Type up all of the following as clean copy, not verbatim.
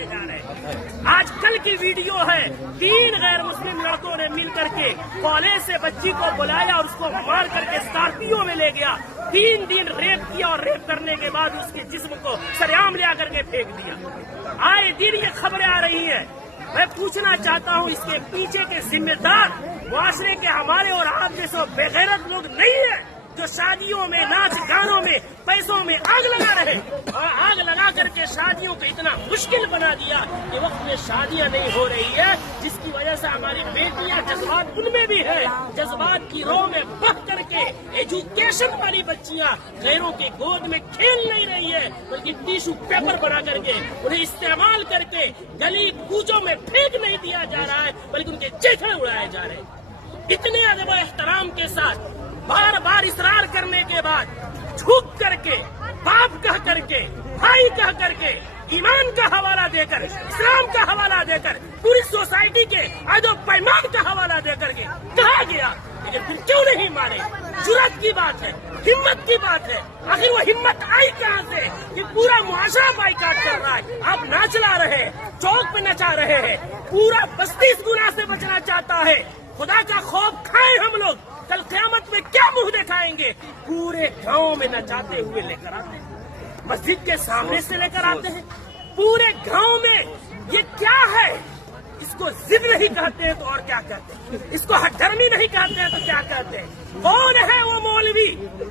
मारे जा रहे हैं। आज कल की वीडियो है, 3 गैर मुस्लिम लड़कों ने मिल करके कॉलेज से बच्ची को बुलाया और उसको मार करके स्कॉर्पियो में ले गया। 3 दिन रेप किया और रेप करने के बाद उसके जिस्म को सरेआम ले करके फेंक दिया। आए दिन ये खबरें आ रही हैं। मैं पूछना चाहता हूँ, इसके पीछे के जिम्मेदार मुआशरे के हमारे और आप जैसे बेगैरत लोग नहीं है जो शादियों में, नाच गानों में, पैसों में आग लगा रहे और आग लगा करके शादियों को इतना मुश्किल बना दिया कि वक्त में शादियां नहीं हो रही है, जिसकी वजह से हमारी बेटियां, जज्बात उनमें भी है, जज्बात की रो में बह करके एजुकेशन वाली बच्चियां गैरों के गोद में खेल नहीं रही है, बल्कि टिश्यू पेपर बना करके उन्हें इस्तेमाल करके गली कूचों में फेंक नहीं दिया जा रहा है, बल्कि उनके चेहरे उड़ाए जा रहे हैं। इतने अदब एहतराम के साथ बार बार इसरार करने के बाद झुक करके, बाप कह करके, भाई कह करके, ईमान का हवाला देकर, इस्लाम का हवाला देकर, पूरी सोसाइटी के आदो पैमान का हवाला देकर के कहा गया, लेकिन फिर क्यों नहीं मारे? जुर्रत की बात है, हिम्मत की बात है। आखिर वो हिम्मत आई कहाँ से कि पूरा मुआशरा बाइकाट कर रहा है? आप ना चला रहे हैं, चौक पे नचा रहे हैं, पूरा बस्ती इस गुनाह से बचना चाहता है। खुदा का खौफ खाए हम लोग, कल क़यामत में क्या मुंह दिखाएंगे? पूरे गांव में नचाते हुए लेकर आते हैं, मस्जिद के सामने से लेकर आते हैं, पूरे गांव में। ये क्या है? इसको जिद नहीं कहते हैं तो और क्या कहते हैं? इसको हठधर्मी नहीं कहते हैं तो क्या कहते हैं? कौन है वो मौलवी,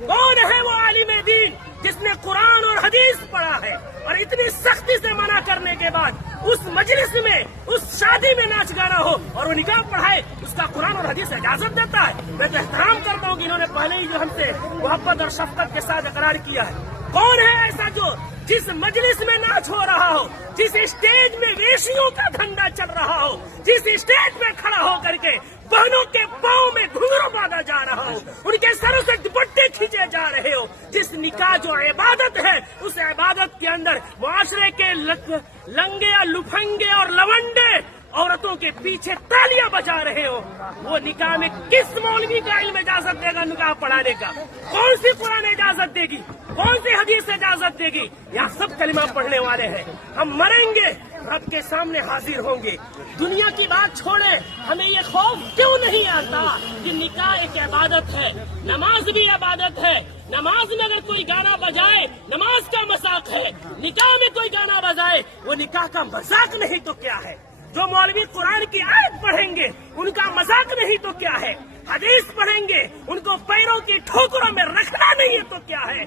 कौन है वो आलिम दीन जिसने कुरान और हदीस पढ़ा है और इतनी सख्ती से मना करने के बाद उस मजलिस में, उस शादी में नाच गाना हो और वो निकाह पढ़ाए, उसका कुरान और हदीस इजाजत देता है? मैं तो एहतराम करता हूँ कि इन्होंने पहले ही जो हमसे मोहब्बत और शफकत के साथ इकरार किया है। कौन है ऐसा जो जिस मजलिस में नाच हो रहा हो, जिस स्टेज में वेशियों का धंधा चल रहा हो, जिस स्टेज में खड़ा हो करके बहनों के पांव में घुंघरू बांधा जा रहा हो, उनके सरों से दुपट्टे खींचे जा रहे हो, जिस निकाह जो इबादत है उस इबादत के अंदर मुआशरे के लंगे या लुफंगे और लवंडे औरतों के पीछे तालियां बजा रहे हो, वो निकाह में किस मौलवी का इल्म इजाजत देगा निकाह पढ़ाने का? कौन सी कुरान इजाजत देगी? कौन सी हदीस इजाजत देगी? यहाँ सब कलिमा पढ़ने वाले हैं। हम मरेंगे, रब के सामने हाजिर होंगे। दुनिया की बात छोड़े, हमें ये खौफ क्यों नहीं आता कि निकाह एक इबादत है, नमाज भी इबादत है। नमाज में अगर कोई गाना बजाए, नमाज का मजाक है। निकाह में कोई गाना बजाए, वो निकाह का मजाक नहीं तो क्या है? जो मौलवी कुरान की आयत पढ़ेंगे उनका मजाक नहीं तो क्या है? हदीस पढ़ेंगे, उनको पैरों की ठोकरों में रखना नहीं है तो क्या है?